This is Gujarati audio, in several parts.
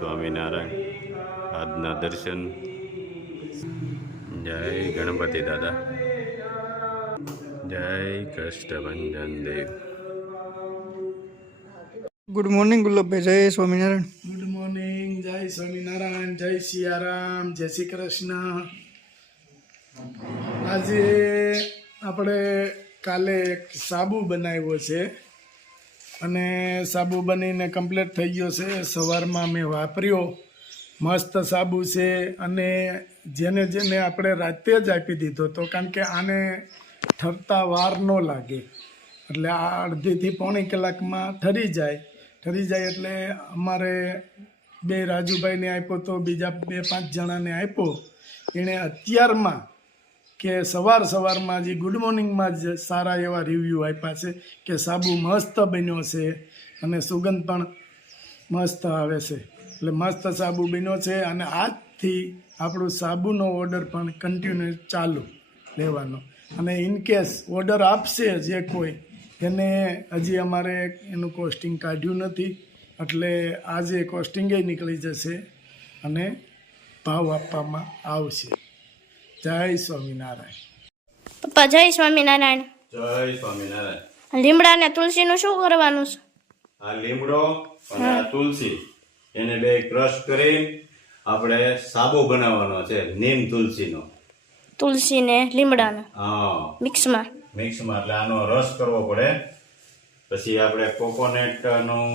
સ્વામિનારાયણ આજના દર્શન. જય ગણપતિ દાદા, જય કષ્ટભંજન દેવ. ગુડ મોર્નિંગ ગુલાબભાઈ, જય સ્વામિનારાયણ. ગુડ મોર્નિંગ, જય સ્વામિનારાયણ, જય સિયારામ, જય શ્રી કૃષ્ણ. આજે આપણે કાલે એક સાબુ બનાવ્યો છે અને સાબુ બનીને કમ્પ્લીટ થઈ ગયો છે. સવારમાં મેં વાપર્યો, મસ્ત સાબુ છે અને જેને જેને આપણે રાતે જ આપી દીધો હતો, કારણ કે આને ઠરતા વાર ન લાગે, એટલે આ અડધીથી પોણી કલાકમાં ઠરી જાય એટલે અમારે બે રાજુભાઈને આપ્યો તો, બીજા 4-5 જણાને આપ્યો. એણે અત્યારમાં કે સવારમાં જે ગુડ મોર્નિંગમાં જ સારા એવા રિવ્યૂ આપ્યા છે કે સાબુ મસ્ત બન્યો છે અને સુગંધ પણ મસ્ત આવે છે. એટલે મસ્ત સાબુ બન્યો છે અને આજથી આપણું સાબુનો ઓર્ડર પણ કન્ટિન્યુ ચાલુ લેવાનો. અને ઇનકેસ ઓર્ડર આપશે જે કોઈ, એને હજી અમારે એનું કોસ્ટિંગ કાઢ્યું નથી, એટલે આજે કોસ્ટિંગે નીકળી જશે અને ભાવ આપવામાં આવશે. જય સ્વામિનારાયણ. પપ્પા જય સ્વામિનારાયણ. જય સ્વામિનારાયણ. લીમડા અને તુલસીનું શું કરવાનું છે? આ લીમડો અને આ તુલસી એને બે ક્રશ કરી આપણે સાબુ બનાવવાનો છે, નીમ તુલસીનો. તુલસી ને લીમડાનો હા, મિક્સમાં. એટલે આનો રસ કરવો પડે. પછી આપણે કોકોનટ નું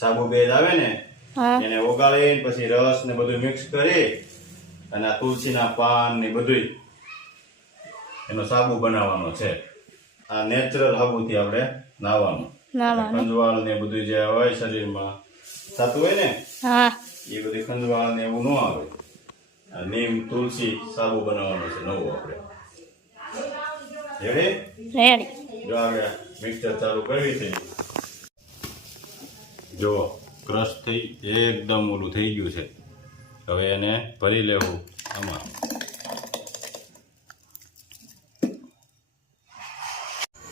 સાબુ બેજ આવે ને, એને ઓગાળી પછી રસ ને બધું મિક્સ કરી અને આ તુલસીના પાન ને બધું એનો સાબુ બનાવવાનો છે. આ નેચરલ સાબુથી આપણે નાવાનું. ખંજવાળ ને બધું જે હોય શરીરમાં થતું હોય ને, એ બધી ખંજવાળ ને એવું ન આવે. આ નીમ તુલસી સાબુ બનાવવાનો છે નવો આપણે. રેડી? જો આગળ મિક્સર ચાલુ કરવી છે. જો ક્રશ થઈ એકદમ ઓલું થઈ ગયું છે. હવે એને ભરી લેવું આમાં.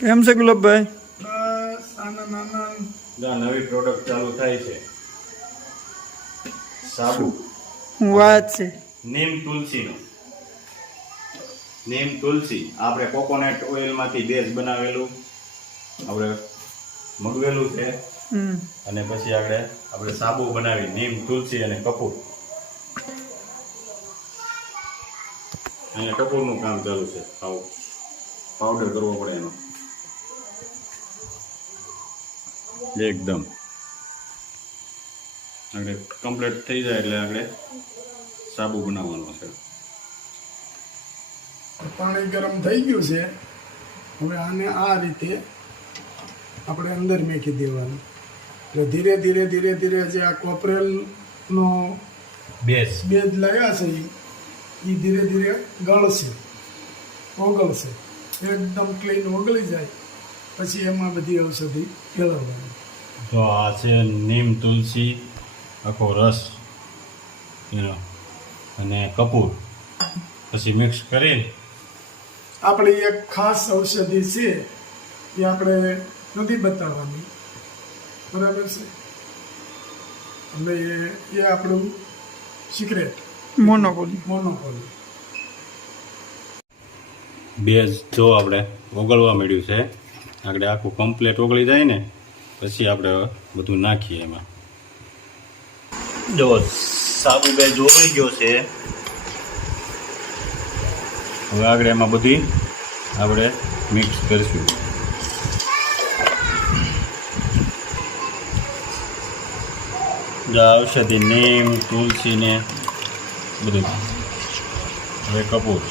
કેમ છે ગુલાબભાઈ? બસ આનંદ. નવી પ્રોડક્ટ ચાલુ થાય છે, સાબુ. વાત છે નીમ તુલસીનો. નીમ તુલસી આપણે કોકોનટ ઓઇલમાંથી બેઝ બનાવેલું આપણે મગવેલું છે અને પછી આપણે સાબુ બનાવી નીમ તુલસી અને કપૂર. અહીંયા કપૂરનું કામ ચાલુ છે. આવું પાવડર કરવો પડે એનો એકદમ. આપણે કમ્પ્લીટ થઈ જાય એટલે આપણે સાબુ બનાવવાનો છે. પાણી ગરમ થઈ ગયું છે. હવે આને આ રીતે આપણે અંદર મેકી દેવાનું. એટલે ધીરે ધીરે જે આ કોપરેલનો બેઝ લાવ્યા છે એ ધીરે ધીરે ગળશે, ઓગળશે. એકદમ ક્લીન ઓગળી જાય પછી એમાં બધી ઔષધિ ફેરવવાની. તો આ છે નીમ તુલસી આખો રસ એનો અને કપૂર, પછી મિક્સ કરી આપણી એક ખાસ ઔષધિ છે એ આપણે નથી બતાવવાની, બરાબર છે? એટલે એ આપણું સિક્રેટ મોનોપોલી. બેઝ જો આપણે ઓગળવા મળ્યું છે. આપણે આખું કમ્પ્લીટ ઓગળી જાય ને પછી આપણે બધું નાખીએ એમાં. જો સાબુ બેઝ ઓગળી ગયો છે. હવે આગળ એમાં બધી આપણે મિક્સ કરીશું. ઔષધિ નીમ તુલસી ને બધું. હવે કપૂર.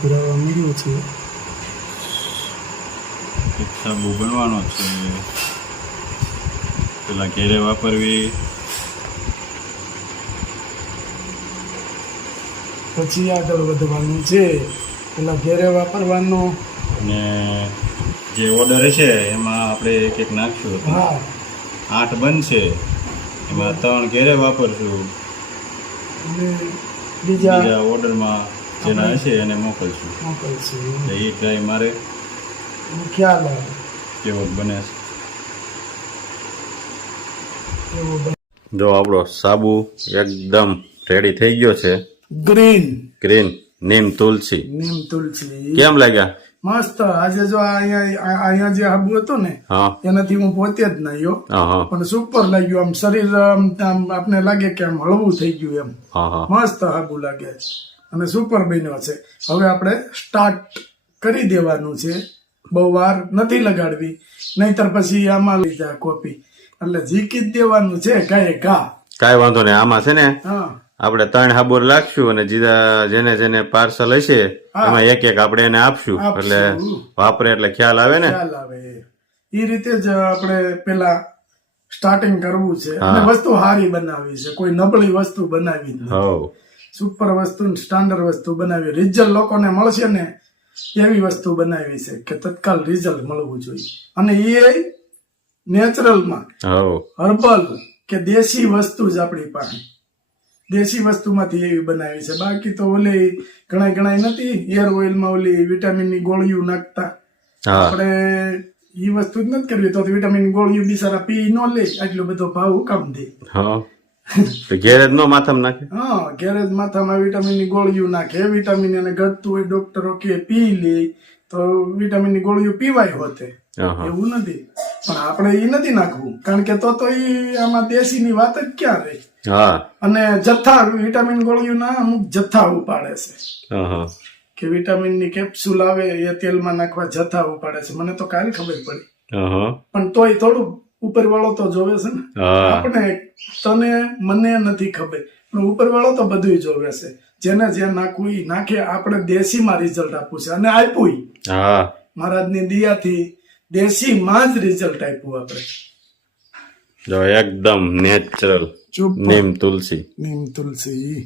પુરાવા મળ્યું છે. સાબુ બનવાનો છે. પેલા ઘેરે વાપરવી, પછી આગળ વધવાનું છે. પેલા ઘેરે વાપરવાનું અને જે ઓર્ડર હશે એમાં આપણે એક નાખશું. હા, 8 બનશે, એમાં 3 ઘેરે વાપરશું અને બીજા બીજા ઓર્ડરમાં જેના હશે એને મોકલશું મોકલશું એટલે એ ટ્રાય મારે એનો ખ્યાલ આવે કેવો બને એવો જો આપણો સાબુ એકદમ રેડી થઈ ગયો છે ગ્રીન ગ્રીન નીમ તુલસી નીમ તુલસી કેમ લાગ્યા મસ્ત આજે જો અહીંયા જે સાબુ હતો ને હા એનાથી હું પોતે જ નાહ્યો હા હા પણ સુપર લાગ્યું આમ શરીર આમ આપને લાગે કે આમ હળવું થઈ ગયું એમ હા હા મસ્ત સાબુ લાગે છે અને સુપર બન્યો છે હવે આપણે સ્ટાર્ટ કરી દેવાનું છે બહુ વાર નથી લગાડવી નહીતર પછી આમાં લઈ જાય કોપી એટલે ઝીકી જ દેવાનું છે ગાય ઘા કાંઈ વાંધો નહીં આમાં છે ને હા આપણે 3 હાબુ રાખશું અને જેને જેને પાર્સલ હશે એમાં એક એક આપણે એને આપશું એટલે વાપરે એટલે ખ્યાલ આવે ને ખ્યાલ આવે એ રીતે જ આપણે પેલા સ્ટાર્ટિંગ કરવું છે અને વસ્તુ સારી બનાવવી છે કોઈ નબળી વસ્તુ બનાવી નહીં હવ સુપર વસ્તુ સ્ટાન્ડર્ડ વસ્તુ બનાવી રિઝલ્ટ લોકોને મળશે ને એવી વસ્તુ બનાવી છે કે તત્કાલ રિઝલ્ટ મળવું જોઈએ અને એ નેચરલમાં હવ હર્બલ કે દેશી વસ્તુ જ આપણી પાસે દેશી વસ્તુમાંથી એવી બનાવી છે બાકી તો ઓલી ઘણા નથી હેર ઓઇલમાં ઓલી વિટામિનની ગોળીઓ નાખતા હા આપણે એ વસ્તુ જ નથી કરવી તો વિટામિન ગોળીઓ બિચારા પી ન લે આટલો બધો ભાવ હું કામ દે હા તો ઘેર જ નો માથામાં નાખે હા ગેરેજ માથામાં વિટામિનની ગોળીઓ નાખે વિટામિન એને ઘટતું હોય ડોક્ટરો કે પી લે તો વિટામિનની ગોળીઓ પીવાય હોતે હા એવું નથી પણ આપણે એ નથી નાખવું કારણ કે તો એ આમાં દેશીની વાત જ ક્યાં રહી હા અને જથ્થા વિટામિન ગોળીઓના અમુક જથ્થા ઉપાડે છે હા હા કે વિટામિનની કેપ્સ્યુલ આવે એ તેલમાં નાખવા જથ્થા ઉપાડે છે મને તો કાલ ખબર પડી હા પણ તોય થોડું ઉપરવાળો તો જોવે છે ને હા આપણે તને મને નથી ખબર પણ ઉપરવાળો તો બધું જોવે છે જેને જે નાખવું એ નાખે આપણે દેશીમાં રિઝલ્ટ આપવું છે અને આપ્યું હા મહારાજની દયાથી દેશીમાં જ રિઝલ્ટ આપ્યું આપણે જો એકદમ નેચરલ ચૂપ નીમ તુલસી નીમ તુલસી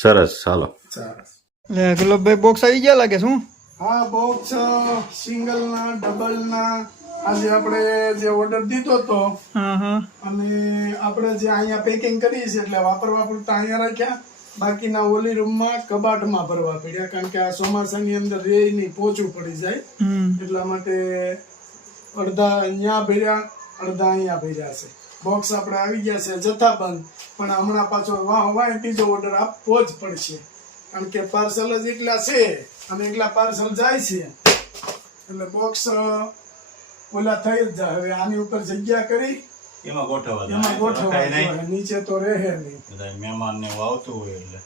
સરસ ચાલો સરસ એટલે ગુલાબભાઈ બોક્સ આવી ગયા લાગે શું હા બોક્સ સિંગલ ના ડબલ ના આજે આપણે જે ઓર્ડર દીધો હતો હા હા અને આપણે જે અહીંયા પેકિંગ કરી છે એટલે વાપરવા પૂરતા અહીંયા રાખ્યા બાકીના ઓલી રૂમમાં કબાટમાં ભરવા પડ્યા કારણ કે આ ચોમાસાની અંદર રે નહીં પોચું પડી જાય એટલા માટે અડધા અહીંયા ભર્યા અડધા અહીંયા ભર્યા છે બોક્સ આપણે આવી ગયા છે જથ્થાબંધ પણ હમણાં પાછો વાહ ત્રીજો ઓર્ડર આપવો જ પડશે કારણ કે પાર્સલ જ એટલા છે અને એટલા પાર્સલ જાય છે એટલે બોક્સ ઓલા થઈ જ જાય હવે આની ઉપર જગ્યા કરી એમાં ગોઠવવા એમાં ગોઠવવા નીચે તો રહે નહીં બધા મહેમાન ને આવતું હોય એટલે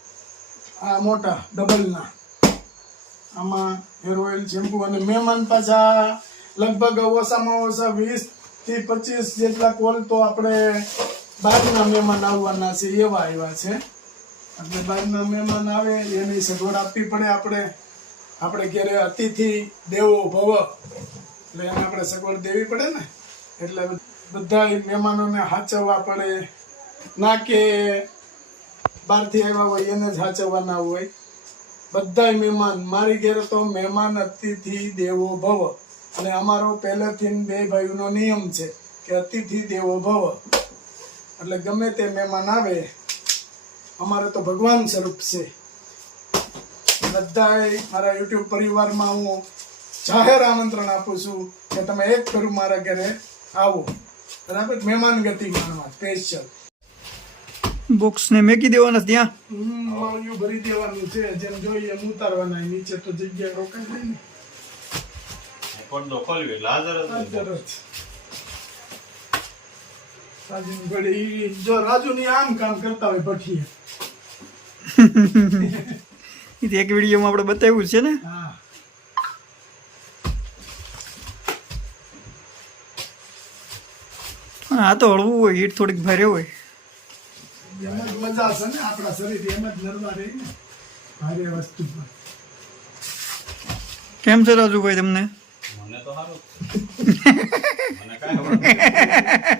આ મોટા ડબલ ના આમાં હેર ઓઇલ શેમ્પુ અને મહેમાન પાછા લગભગ ઓછામાં ઓછા 20 થી 25 જેટલા કોલ તો આપણે બહારના મહેમાન આવવાના છે એવા આવ્યા છે એટલે બહારના મહેમાન આવે એની સગવડ આપવી પડે આપણે ઘરે અતિથિ દેવો ભવ એટલે એને આપણે સગવડ દેવી પડે ને એટલે બધા મહેમાનોને સાચવવા પડે ના કે બહારથી આવ્યા હોય એને જ સાચવવાના હોય બધા મહેમાન મારી ઘેર તો મહેમાન અતિથિ દેવો ભવ અને અમારો પહેલેથી બે ભાઈઓનો નિયમ છે કે અતિથિ દેવો ભવ એટલે ગમે તે મહેમાન આવે અમારે તો ભગવાન સ્વરૂપ છે બધા મારા યુટ્યુબ પરિવારમાં હું જાહેર આમંત્રણ આપું છું કે તમે એક કરું મારા ઘરે આવો બરાબર મહેમાન ગતિ માણવા સ્પેશિયલ બોક્સ ને મેકી દેવાના છે ત્યાં માળિયું ભરી દેવાનું છે જેમ જોઈએ એમ ઉતારવાના નીચે તો જગ્યા રોકાઈ જાય ને પડદો ખોલવી એટલે હાજર જ હોય. હાજર જ. રાજુની ઘડી ઈ જો રાજુની આમ કામ કરતા હોય ભઠ્ઠીએ. એ તો એક વિડીયોમાં આપણે બતાવ્યું છે ને હા આ તો હળવું હોય હીટ થોડીક ભારે હોય એમ જ મજા છે ને આપણા શરીર એમ જ નરવા રહે ને ભારે વસ્તુ પર. કેમ છે રાજુભાઈ તમને મને તો સારું જ છે. મને કાંઈ ખબર નથી.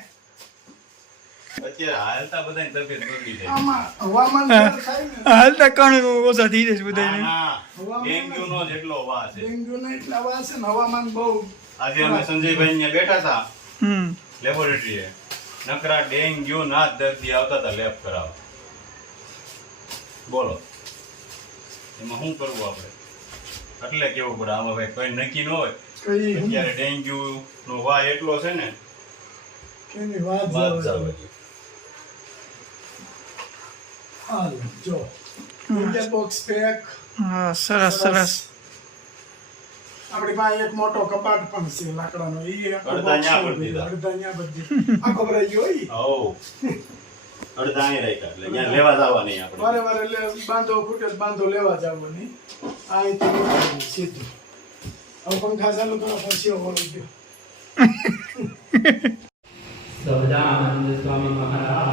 અત્યારે હાલતા બધાની તબિયત બગડી જાય. આમાં હવામાન ફેર થાય ને હાલતા કણ ઓછા થઈ જશે બધાને ના, ડેન્ગ્યુનો જ એટલો વાસ છે. ડેન્ગ્યુના એટલા વાર છે ને હવામાન બહુ આજે અમે સંજયભાઈ અહીંયા બેઠા હતા હમ લેબોરેટરીએ. નકરા ડેન્ગ્યુ ના જ દર્દી આવતા હતા લેબ કરાવવા. બોલો એમાં શું કરવું આપણે એટલે કેવું પડે આમાં ભાઈ કઈ નક્કી ન હોય કઈ અત્યારે ડેન્ગ્યુ નો વાય એટલો છે ને કેની વાત વાત જાવ જાવે. હાલ જો ઇન્ડિયન બોક્સ પેક હા સરસ સરસ આપણી પાસે એક મોટો કપાટ પણ છે લાકડાનો ઈ આખો અડધા box ન્યા માં ભરી દીધા. અડધા ન્યા ભરી દીધા. આખો ભરાઈ ગયો ઈ. હો અડધા અહીં રાખ્યા એટલે ત્યાં લેવા જવા નહીં આપણે વારે વારે બાંધો ફૂટે તો બાંધો લેવા જવાની અહીંથી નીકળવાનું સીધું. હવે પંખા ચાલુ કરો પછી ઓળો ગયો સહજાનંદ સ્વામી મહારાજ